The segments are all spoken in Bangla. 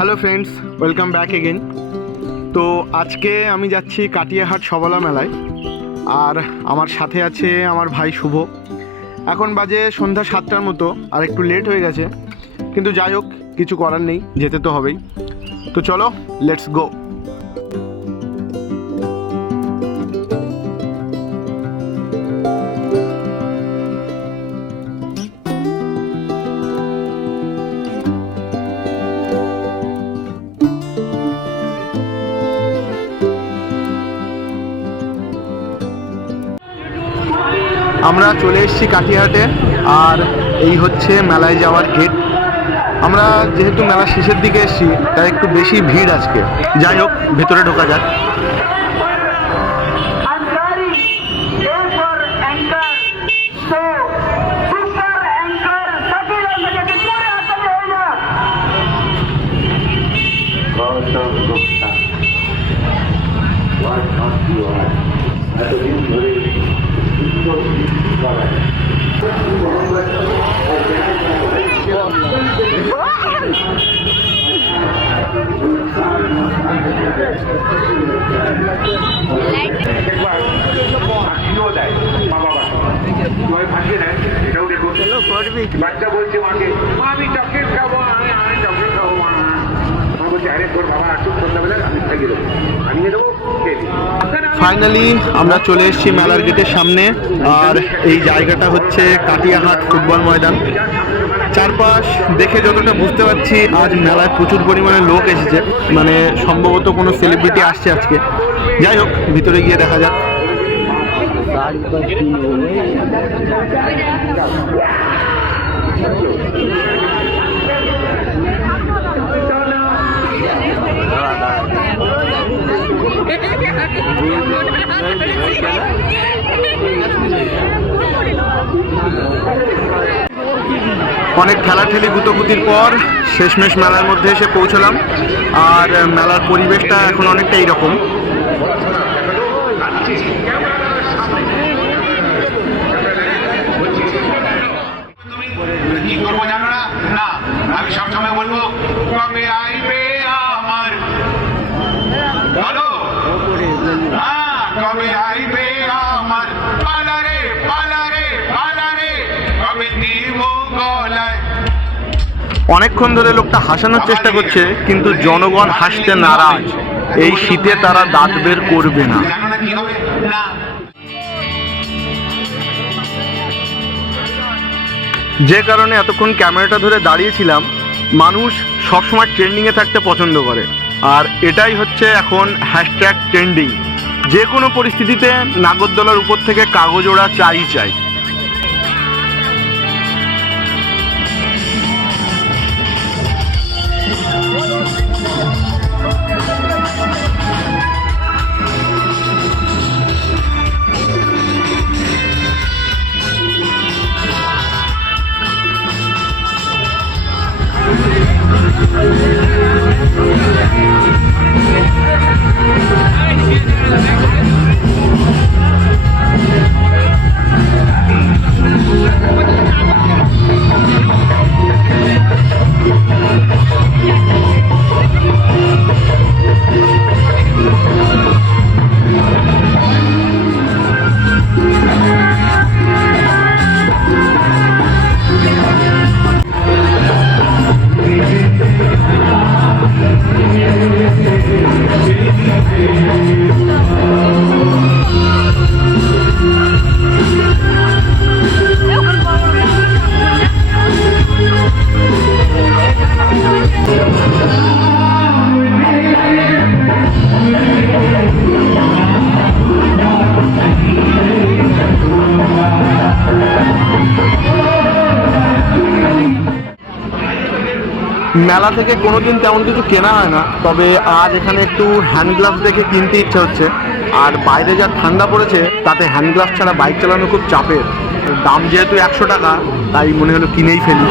Hello friends welcome back again তো আজকে আমি যাচ্ছি কাটিয়াহাট সবলা মেলায়। আর আমার সাথে আছে আমার ভাই শুভ। এখন বাজে সন্ধ্যা সাতটার মতো, আর একটু লেট হয়ে গেছে। কিন্তু যাই হোক, কিছু করার নেই, যেতে তো হবেই। তো চলো লেটস গো আমরা চলে এসেছি কাটিহাটে আর এই হচ্ছে মেলায় যাওয়ার গেট আমরা যেহেতু মেলা শেষের দিকে এসেছি তাই একটু বেশি ভিড় আজকে। যাই হোক ভেতরে ঢোকা যাক। Ansari, A বাচ্চা বলছে মাকে মা আমি চকলেট খাব। আমি আমি চকলেট খাব মা। মা বলছে আরে তোর বাবা আসুক সন্ধ্যাবেলা আমি খাইয়ে দেবো। আনিয়ে দেবো ফাইনালি আমরা চলে এসেছি মেলার গেটের সামনে। আর এই জায়গাটা হচ্ছে কাটিয়াহাট ফুটবল ময়দান। চারপাশ দেখে যতটা বুঝতে পারছি আজ মেলায় প্রচুর পরিমাণে লোক এসেছে। মানে সম্ভবত কোনো সেলিব্রিটি আসছে আজকে। যাই হোক ভিতরে গিয়ে দেখা যাক। অনেক ঠেলাঠেলি গুতোগুতির পর শেষমেশ মেলার মধ্যে এসে পৌঁছলাম। আর মেলার পরিবেশটা এখন অনেকটা এইরকম অনেকক্ষণ ধরে লোকটা হাসানোর চেষ্টা করছে, কিন্তু জনগণ হাসতে নারাজ। এই শীতে তারা দাঁত বের করবে না। যে কারণে এতক্ষণ ক্যামেরাটা ধরে দাঁড়িয়েছিলাম, মানুষ সবসময় ট্রেন্ডিংয়ে থাকতে পছন্দ করে। আর এটাই হচ্ছে এখন হ্যাশট্যাগ ট্রেন্ডিং যে কোনো পরিস্থিতিতে নাগরদোলার উপর থেকে কাগজ ওড়া চাই চাই। মেলা থেকে কোনোদিন তেমন কিছু কেনা হয় না, তবে আজ এখানে একটু হ্যান্ড গ্লাভস দেখে কিনতে ইচ্ছে হচ্ছে। আর বাইরে যা ঠান্ডা পড়েছে, তাতে হ্যান্ড গ্লাভস ছাড়া বাইক চালানো খুব চাপের। দাম যেহেতু একশো টাকা, তাই মনে হলো কিনেই ফেলি।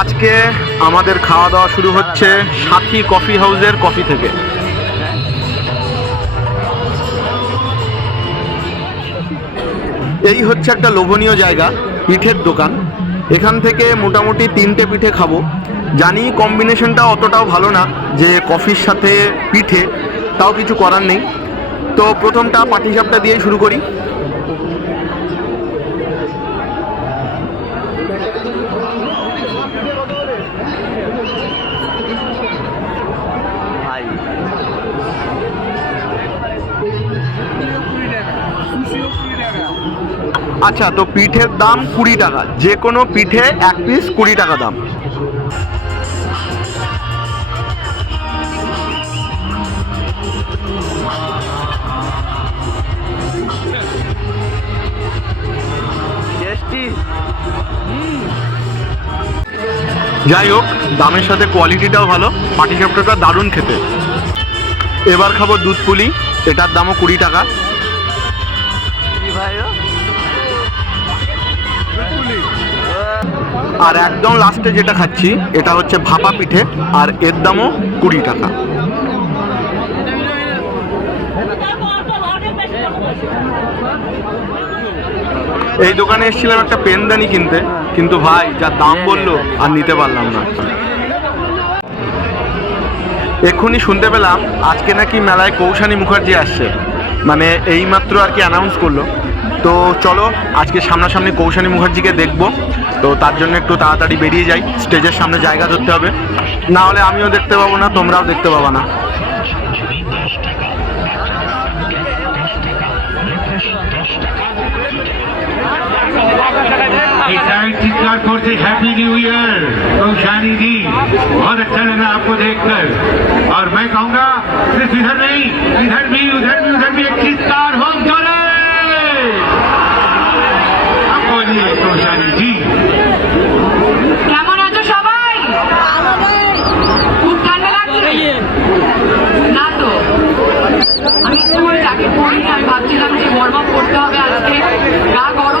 আজকে আমাদের খাওয়া দাওয়া শুরু হচ্ছে সাথী কফি হাউসের কফি থেকে। এই হচ্ছে একটা লোভনীয় জায়গা, পিঠের দোকান। এখান থেকে মোটামুটি তিনটে পিঠে খাব। জানি কম্বিনেশনটা অতটাও ভালো না যে কফির সাথে পিঠে, তাও কিছু করার নেই। তো প্রথমটা পাটিসাপটা দিয়েই শুরু করি। আচ্ছা তো পিঠের দাম কুড়ি টাকা। যে কোনো পিঠে এক পিস কুড়ি টাকা দাম। যাই হোক, দামের সাথে কোয়ালিটিটাও ভালো। পাটি পাটিসাপটাটা দারুণ খেতে। এবার খাব দুধ পুলি। এটার দামও কুড়ি টাকা। আর একদম লাস্টে যেটা খাচ্ছি, এটা হচ্ছে ভাপা পিঠে, আর এর দামও কুড়ি টাকা। এই দোকানে এসেছিলাম একটা পেনদানি কিনতে, কিন্তু ভাই যা দাম বলল, আর নিতে পারলাম না। এক্ষুনি শুনতে পেলাম, আজকে নাকি মেলায় কৌশানী মুখার্জি আসছে। মানে এইমাত্র আর কি অ্যানাউন্স করল। তো চলো, আজকে সামনাসামনি কৌশানী মুখার্জিকে দেখব। তো তার জন্য একটু তাড়াতাড়ি বেরিয়ে যাই স্টেজের সামনে জায়গা ধরতে হবে না হলে আমিও দেখতে পাবো না তোমরাও দেখতে পাবো না एक साइड चित्कार करते happy new year Koushani ji बहुत अच्छा लगा आपको देखकर और मैं कहूंगा सिर्फ इधर नहीं इधर भी उधर भी उधर भी एक चित्कार हो না তো আমি একটু জ্যাকেট আমি ভাবছিলাম যে ওয়ার্ম আপ করতে হবে আজকে। গা গরম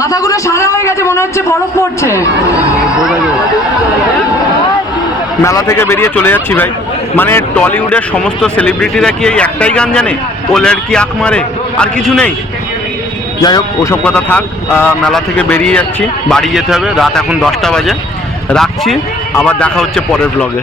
মাথাগুলো সাদা হয়ে গেছে, মনে হচ্ছে বরফ পড়ছে। মেলা থেকে বেরিয়ে চলে যাচ্ছি ভাই। মানে টলিউডের সমস্ত সেলিব্রিটিরা কি এই একটাই গান জানে? ও লড়কি আঁক মারে, আর কিছু নেই। যাই হোক, ওসব কথা থাক মেলা থেকে বেরিয়ে যাচ্ছি, বাড়ি যেতে হবে, রাত এখন দশটা বাজে। রাখছি, আবার দেখা হচ্ছে পরের ব্লগে